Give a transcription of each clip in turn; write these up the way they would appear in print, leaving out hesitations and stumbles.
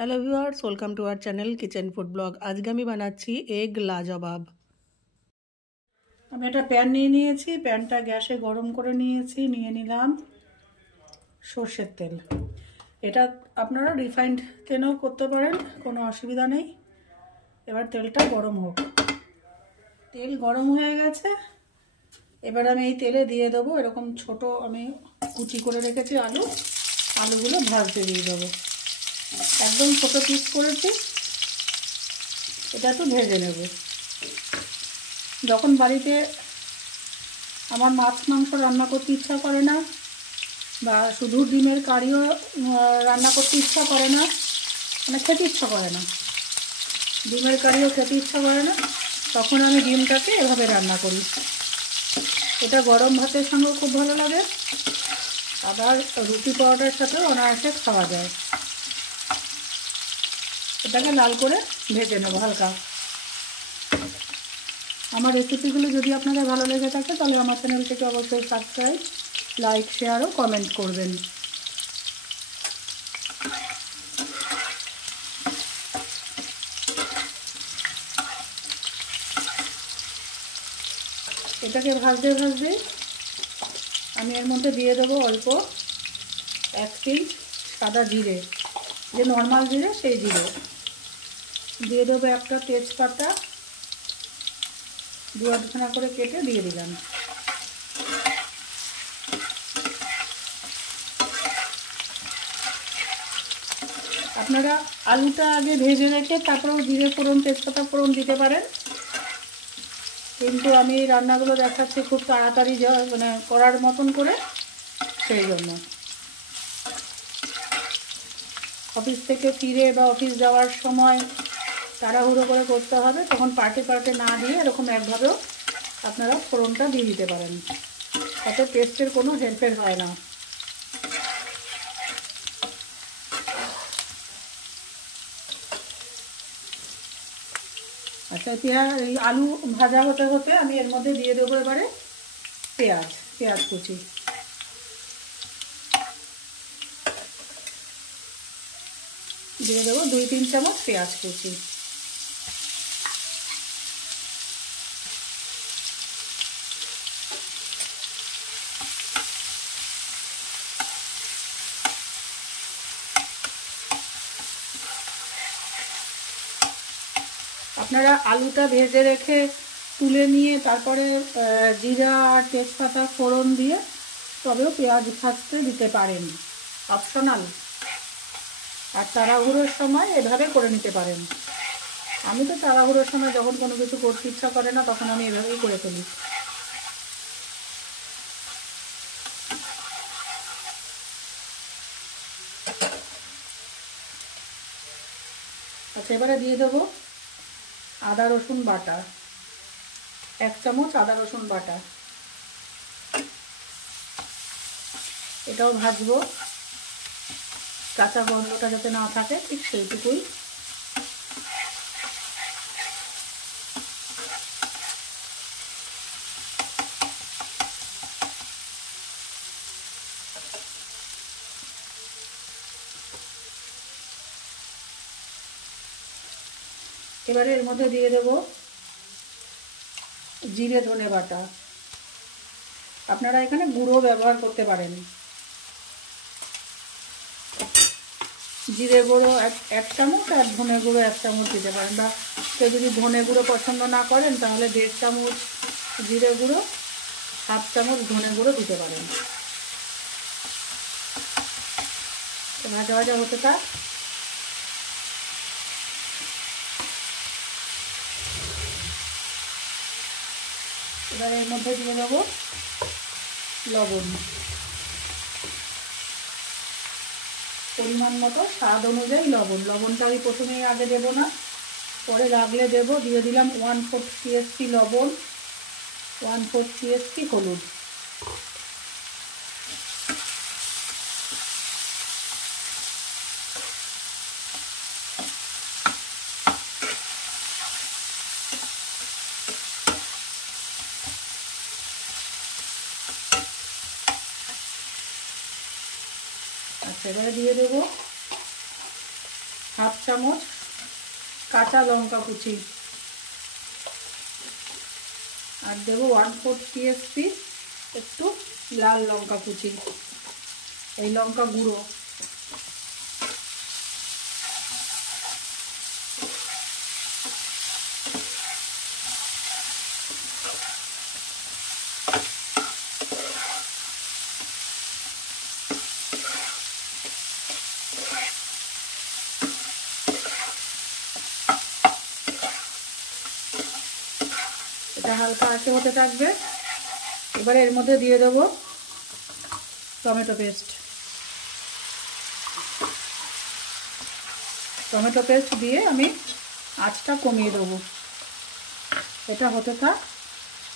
Hello viewers, welcome to our channel kitchen food blog. আজকে আমি বানাচ্ছি এগ লাজবাব। আমি একটা প্যান নিয়ে নিয়েছি, প্যানটা গ্যাসে গরম করে নিয়েছি। নিয়ে নিলাম সর্ষের তেল। এটা আপনারা রিফাইন্ড তেলেও করতে পারেন, কোনো অসুবিধা নেই। এবার তেলটা গরম হোক। তেল গরম হয়ে গেছে। এবার আমি এই তেলে দিয়ে দেবো এরকম ছোট আমি কুচি করে রেখেছি আলুগুলো ভাজতে দিয়ে দেবো। একদম ছোট পিস করেছি। এটা একটু ভেজে নেব। যখন বাড়িতে আমার মাছ মাংস রান্না করতে ইচ্ছা করে না, বা শুধু ডিমের কারিও রান্না করতে ইচ্ছা করে না, মানে খেতে ইচ্ছা করে না, ডিমের কারিও খেতে ইচ্ছা করে না, তখন আমি ডিমটাকে এভাবে রান্না করি। এটা গরম ভাতের সঙ্গেও খুব ভালো লাগে, আবার রুটি পরোটার সাথেও অনায়াসে খাওয়া যায়। এটাকে লাল করে ভেজে নেব হালকা। আমার রেসিপিগুলো যদি আপনাদের ভালো লেগে থাকে তাহলে আমার চ্যানেলটিকে অবশ্যই সাবস্ক্রাইব, লাইক, শেয়ার ও কমেন্ট করবেন। এটাকে ভাজতে ভাজতে আমি এর মধ্যে দিয়ে দেবো অল্প 1 পিঞ্চ সাদা জিরে, যে নর্মাল জিরে সেই জিরে দিয়ে দেবো। একটা তেজপাতা 2-8খানা করে কেটে দিয়ে দিলাম। আপনারা আলুটা আগে ভেজে রেখে তারপরেও জিরে ফোড়ন, তেজপাতা ফোড়ন দিতে পারেন, কিন্তু আমি রান্নাগুলো দেখাচ্ছি খুব তাড়াতাড়ি মানে করার মতন করে, সেই জন্য। অফিস থেকে ফিরে বা অফিস যাওয়ার সময় তাড়াহুড়ো করে করতে হবে, তখন পার্টে পার্টে না দিয়ে এরকম একভাবেও আপনারা ফোড়নটা দিয়ে দিতে পারেন, তাতে টেস্টের কোনো হেরফের হয় না। আচ্ছা, এই আলু ভাজা হতে হতে আমি এর মধ্যে দিয়ে দেবো এবারে পেঁয়াজ কুচি। দিয়ে দেবো 2-3 চামচ পেঁয়াজ কুচি। আপনারা আলুটা ভেজে রেখে তুলে নিয়ে তারপরে জিরা আর তেজপাতা ফোড়ন দিয়ে তবেও পেঁয়াজ ভাজতে দিতে পারেন, অপশনাল। আর তাড়াহুড়োর সময় এভাবে করে নিতে পারেন। আমি তো তাড়াহুড়োর সময় যখন কোনো কিছু করতে ইচ্ছা করে না, তখন আমি এভাবেই করে ফেলি। আচ্ছা, এবারে দিয়ে দেবো আদা রসুন বাটা, 1 চামচ আদা রসুন বাটা। এটাও ভাজবো, কাঁচা গন্ধটা যাতে না থাকে, ঠিক সেইটুকুই। এবারে এর মধ্যে দিয়ে দেবো জিরে ধনে বাটা। আপনারা এখানে গুঁড়ো ব্যবহার করতে পারেন। জিরে গুঁড়ো 1 চামচ আর ধনে গুঁড়ো 1 চামচ দিতে পারেন, বা কেউ যদি ধনে গুঁড়ো পছন্দ না করেন তাহলে 1.5 চামচ জিরে গুঁড়ো, 1/2 চামচ ধনে গুঁড়ো দিতে পারেন। ভাজা ভাজা হতে থাক। এবার এর মধ্যে দিয়ে দেবো লবণ, পরিমাণ মতো, স্বাদ অনুযায়ী লবণ। লবণটা আমি প্রথমেই আগে দেবো না, পরে লাগলে দেবো। দিয়ে দিলাম 1/4 CSP লবণ, 1/4 CSP হলুদ। আচ্ছা, এবারে দিয়ে দেবো হাফ চামচ কাঁচা লঙ্কা কুচি, আর দেবো 1/4 টিএসপি একটু লাল লঙ্কা কুচি, এই লঙ্কা গুঁড়ো। এটা হালকা আঁচে হতে থাকবে। এবারে এর মধ্যে দিয়ে দেবো টমেটো পেস্ট। টমেটো পেস্ট দিয়ে আমি আঁচটা কমিয়ে দেবো। এটা হতে থাক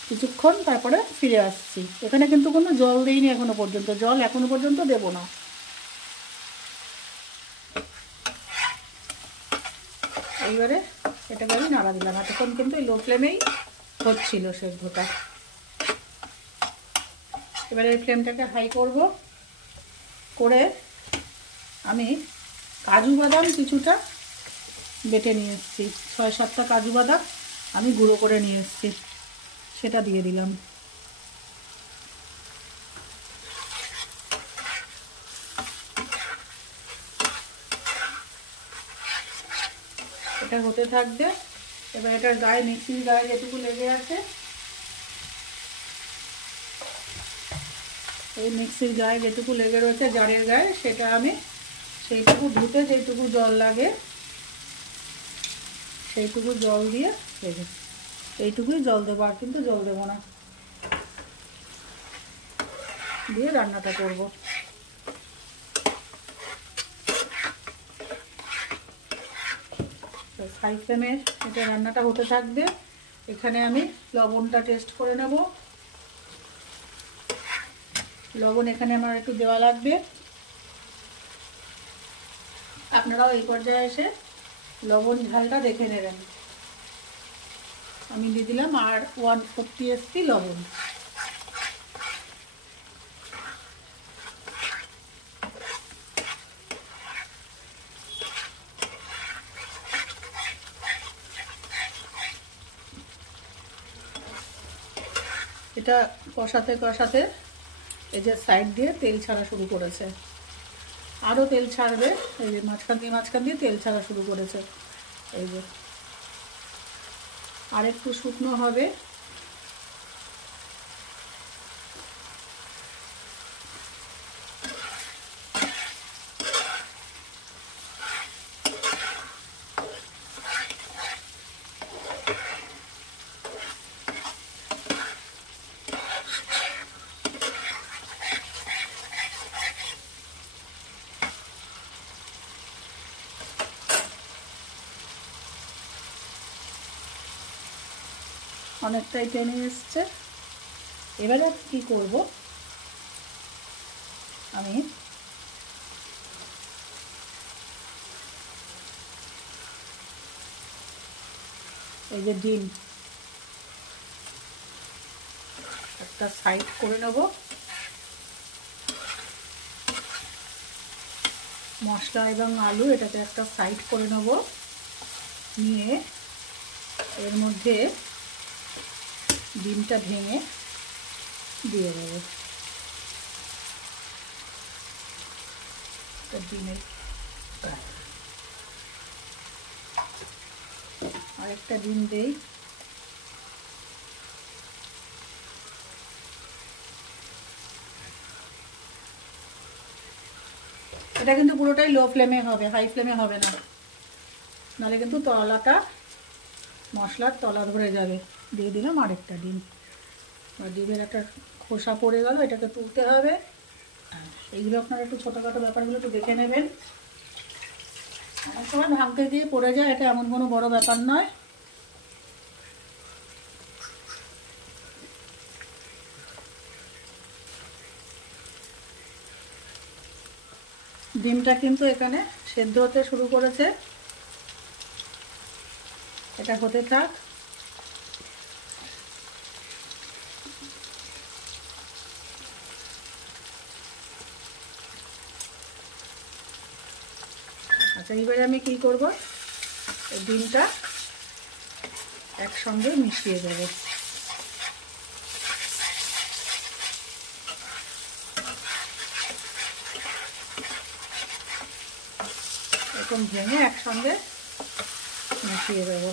কিছুক্ষণ, তারপরে ফিরে আসছি। এখানে কিন্তু কোনো জল দিইনি এখনো পর্যন্ত, জল এখনো পর্যন্ত দেবো না। এইবারে এটাকে আমি নাড়া দিলাম। এতক্ষণ কিন্তু লো ফ্লেমেই হচ্ছিল সেদ্ধটা। এবারে এই ফ্লেমটাকে হাই করব, করে আমি কাজু বাদাম কিছুটা বেটে নিয়ে এসেছি, 6-7টা কাজু বাদাম আমি গুঁড়ো করে নিয়ে এসেছি, সেটা দিয়ে দিলাম। এটা হতে থাকবে। এবার এটার গায়ে, মিক্সির গায়ে যেটুকু লেগে আছে, এই মিক্সির গায়ে যেটুকু লেগে রয়েছে জারের গায়ে, সেটা আমি সেইটুকু ধুতে যেটুকু জল লাগে সেইটুকু জল দিয়ে দেবো। এইটুকুই জল দেবো, আর কিন্তু জল দেবো না, দিয়ে রান্নাটা করব। হাই ফ্লেমে এটা রান্নাটা হতে থাকবে। এখানে আমি লবণটা টেস্ট করে নেব। লবণ এখানে আমার একটু দেওয়া লাগবে। আপনারাও এই পর্যায়ে এসে লবণ ঝালটা দেখে নেবেন। আমি দিয়ে দিলাম আর 1/4 টিএসপি লবণ। এটা কষাতে কষাতে এই যে সাইড দিয়ে তেল ছাড়া শুরু করেছে, আরও তেল ছাড়বে। এই যে মাঝখান দিয়ে তেল ছাড়া শুরু করেছে। এই যে আর একটু শুকনো হবে। অনেকটাই টেনে এসছে। এবারে কি করব, আমি এই যে ডিম একটা সাইড করে নেব। মশলা এবং আলু এটাকে একটা সাইড করে নেব, নিয়ে এর মধ্যে ডিমটা ভেঙে দিয়ে দেবো। ডিমের আরেকটা ডিম দেই। এটা কিন্তু পুরোটাই লো ফ্লেমে হবে, হাই ফ্লেমে হবে না, নাহলে কিন্তু তলাটা, মশলার তলা ধরে যাবে। দিয়ে দিলাম আরেকটা ডিম। আর ডিমের একটা খোসা পড়ে গেল, এটাকে তুলতে হবে। এইগুলো আপনারা একটু ছোটোখাটো ব্যাপারগুলো একটু দেখে নেবেন। অনেক সময় ভাঙতে দিয়ে পড়ে যায়, এটা এমন কোনো বড় ব্যাপার নয়। ডিমটা কিন্তু এখানে সেদ্ধ হতে শুরু করেছে। এটা হতে থাক। আচ্ছা, এবারে আমি কি করব, এই ডিমটা একসঙ্গে মিশিয়ে দেব। এরকম ভেঙে একসঙ্গে মিশিয়ে দেব।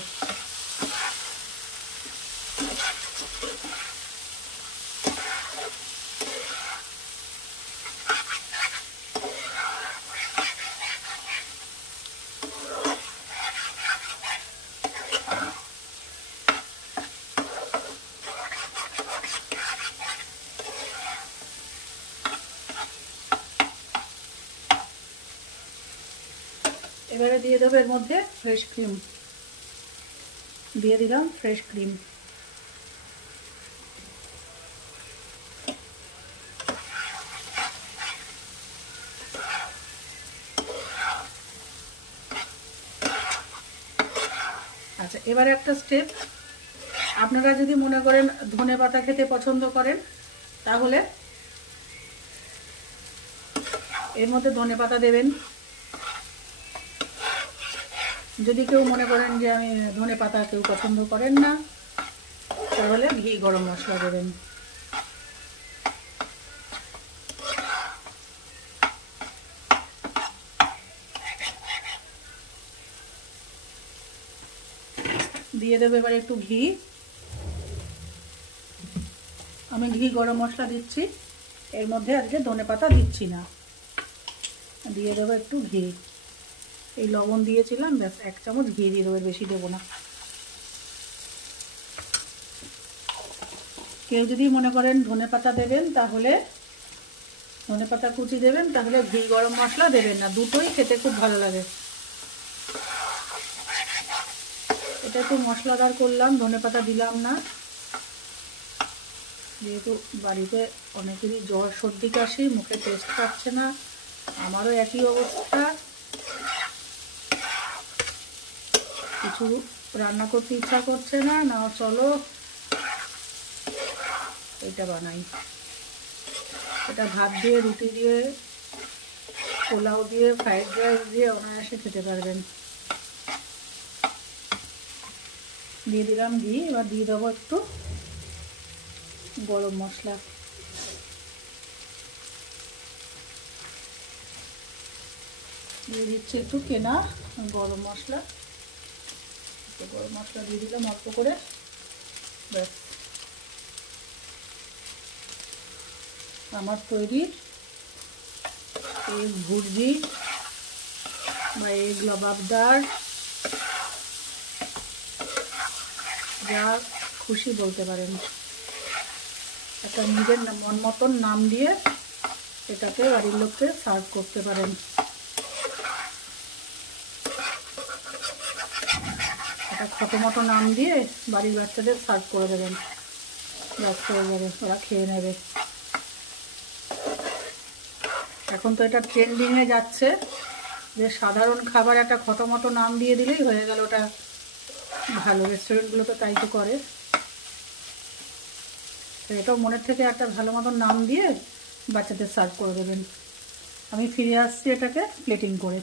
এবারে দিয়ে দেবো এর মধ্যে ফ্রেশ ক্রিম। দিয়ে দিলাম ফ্রেশ ক্রিম। আচ্ছা, এবারে একটা স্টেপ, আপনারা যদি মনে করেন ধনেপাতা খেতে পছন্দ করেন তাহলে এর মধ্যে ধনেপাতা দেবেন। যদি কেউ মনে করেন যে আমি ধনেপাতা কেউ পছন্দ করেন না, তাহলে ঘি গরম মশলা দেবেন। দিয়ে দেবো এবার একটু ঘি। আমি ঘি গরম মশলা দিচ্ছি, এর মধ্যে আজকে ধনেপাতা দিচ্ছি না। দিয়ে দেবো একটু ঘি। এই লবণ দিয়েছিলাম, ব্যাস 1 চামচ ঘি দিয়ে দেবো, বেশি দেবো না। কেউ যদি মনে করেন ধনেপাতা দেবেন তাহলে ধনেপাতা কুচি দেবেন, তাহলে ঘি গরম মশলা দেবেন না, দুটোই খেতে খুব ভালো লাগে। এটা একটু মশলাদার করলাম, ধনেপাতা দিলাম না, যেহেতু বাড়িতে অনেকেরই জ্বর সর্দি কাশি, মুখে টেস্ট পাচ্ছে না, আমারও একই অবস্থা। কিছু রান্না করতে ইচ্ছা করছে না, না চলো এটা বানাই। এটা ভাত দিয়ে, রুটি দিয়ে, পোলাও দিয়ে, ফ্রাইড রাইস দিয়ে অনায়াসে খেতে পারবেন। দিয়ে দিলাম ঘি। এবার দিয়ে দেবো একটু গরম মশলা। দিয়ে দিচ্ছি একটু কেনা গরম মশলা। গরম মশলা দিয়ে দিলাম অল্প করে, ব্যাস আমার তৈরি এগ ভুর্জি বা এগ লবাবদার, যা খুশি বলতে পারেন। একটা নিজের মন মতন নাম দিয়ে এটাকে বাড়ির লোককে সার্ভ করতে পারেন। একটা ছোটো মতো নাম দিয়ে বাড়ির বাচ্চাদের সার্ভ করে দেবেন, ব্যাস হয়ে যাবে, ওরা খেয়ে নেবে। এখন তো এটা ট্রেন্ডিংয়ে যাচ্ছে যে সাধারণ খাবার একটা খটোমটো নাম দিয়ে দিলেই হয়ে গেল, ওটা ভালো। রেস্টুরেন্টগুলো তো তাই তো করে। তো এটাও মনের থেকে একটা ভালো মতন নাম দিয়ে বাচ্চাদের সার্ভ করে দেবেন। আমি ফিরে আসছি এটাকে প্লেটিং করে।